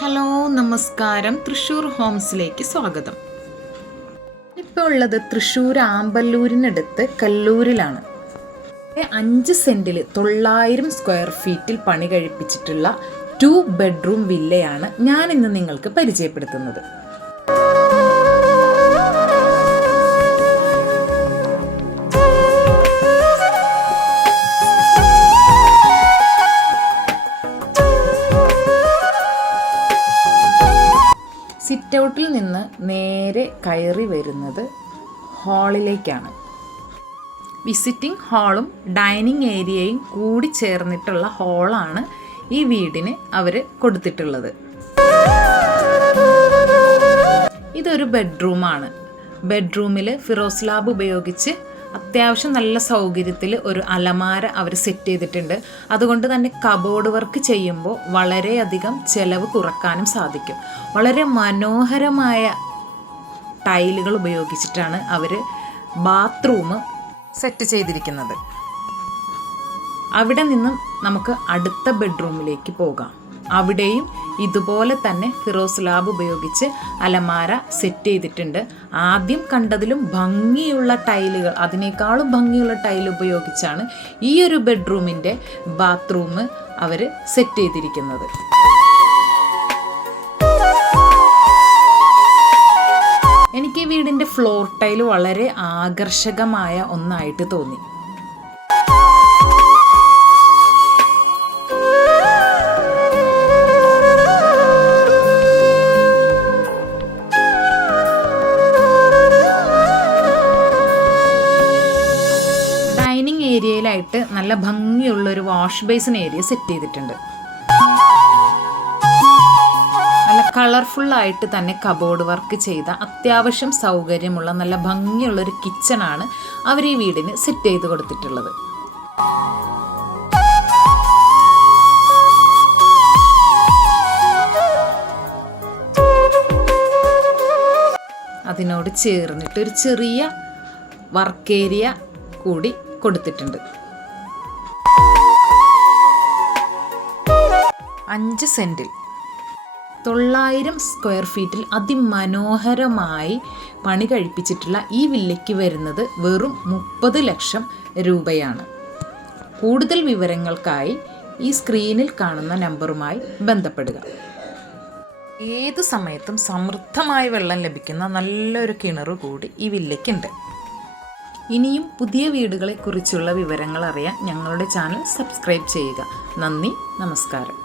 Hello നമസ്കാരം, തൃശ്ശൂർ ഹോംസിലേക്ക് സ്വാഗതം. ഇപ്പോൾ ഉള്ളത് തൃശ്ശൂർ ആമ്പല്ലൂരിനടുത്ത് കല്ലൂരിലാണ്. 5 സെൻറ്റിൽ 900 സ്ക്വയർ ഫീറ്റിൽ പണി കഴിപ്പിച്ചിട്ടുള്ള 2 ബെഡ്റൂം വില്ലയാണ് ഞാൻ ഇന്ന് നിങ്ങൾക്ക് പരിചയപ്പെടുത്തുന്നത്. സിറ്റ് ഔട്ടിൽ നിന്ന് നേരെ കയറി വരുന്നത് ഹാളിലേക്കാണ്. വിസിറ്റിംഗ് ഹാളും ഡൈനിങ് ഏരിയയും കൂടി ചേർന്നിട്ടുള്ള ഹാളാണ് ഈ വീടിന് അവർ കൊടുത്തിട്ടുള്ളത്. ഇതൊരു ബെഡ്റൂമാണ്. ബെഡ്റൂമിൽ ഫിറോസ് ലാബ് ഉപയോഗിച്ച് അത്യാവശ്യം നല്ല സൗകര്യത്തിൽ ഒരു അലമാര അവർ സെറ്റ് ചെയ്തിട്ടുണ്ട്. അതുകൊണ്ട് തന്നെ കബോർഡ് വർക്ക് ചെയ്യുമ്പോൾ വളരെയധികം ചിലവ് കുറക്കാനും സാധിക്കും. വളരെ മനോഹരമായ ടൈലുകൾ ഉപയോഗിച്ചിട്ടാണ് അവർ ബാത്റൂം സെറ്റ് ചെയ്തിരിക്കുന്നത്. അവിടെ നിന്നും നമുക്ക് അടുത്ത ബെഡ്റൂമിലേക്ക് പോകാം. അവിടെയും ഇതുപോലെ തന്നെ ഫിറോസ് ലാബ് ഉപയോഗിച്ച് അലമാര സെറ്റ് ചെയ്തിട്ടുണ്ട്. ആദ്യം കണ്ടതിലും ഭംഗിയുള്ള ടൈലുകൾ, അതിനേക്കാളും ഭംഗിയുള്ള ടൈൽ ഉപയോഗിച്ചാണ് ഈ ഒരു ബെഡ്റൂമിൻ്റെ ബാത്റൂം അവർ സെറ്റ് ചെയ്തിരിക്കുന്നത്. എനിക്ക് ഈ വീടിൻ്റെ ഫ്ലോർ ടൈൽ വളരെ ആകർഷകമായ ഒന്നായിട്ട് തോന്നി. ഏരിയയിലായിട്ട് നല്ല ഭംഗിയുള്ളൊരു വാഷ് ബേസിൻ ഏരിയ സെറ്റ് ചെയ്തിട്ടുണ്ട്. നല്ല കളർഫുള്ളായിട്ട് തന്നെ കബോർഡ് വർക്ക് ചെയ്ത അത്യാവശ്യം സൗകര്യമുള്ള നല്ല ഭംഗിയുള്ളൊരു കിച്ചണാണ് അവർ ഈ വീടിന് സെറ്റ് ചെയ്ത് കൊടുത്തിട്ടുള്ളത്. അതിനോട് ചേർന്നിട്ട് ഒരു ചെറിയ വർക്ക് ഏരിയ കൂടി കൊടുത്തിട്ടുണ്ട്. 5 സെൻറ്റിൽ 900 സ്ക്വയർ ഫീറ്റിൽ അതിമനോഹരമായി പണി കഴിപ്പിച്ചിട്ടുള്ള ഈ വില്ലയ്ക്ക് വരുന്നത് വെറും 30 ലക്ഷം രൂപയാണ്. കൂടുതൽ വിവരങ്ങൾക്കായി ഈ സ്ക്രീനിൽ കാണുന്ന നമ്പറുമായി ബന്ധപ്പെടുക. ഏത് സമയത്തും സമൃദ്ധമായ വെള്ളം ലഭിക്കുന്ന നല്ലൊരു കിണർ കൂടി ഈ വില്ലയ്ക്കുണ്ട്. ഇനിയും പുതിയ വീടുകളെക്കുറിച്ചുള്ള വിവരങ്ങൾ അറിയാൻ ഞങ്ങളുടെ ചാനൽ സബ്സ്ക്രൈബ് ചെയ്യുക. നന്ദി, നമസ്കാരം.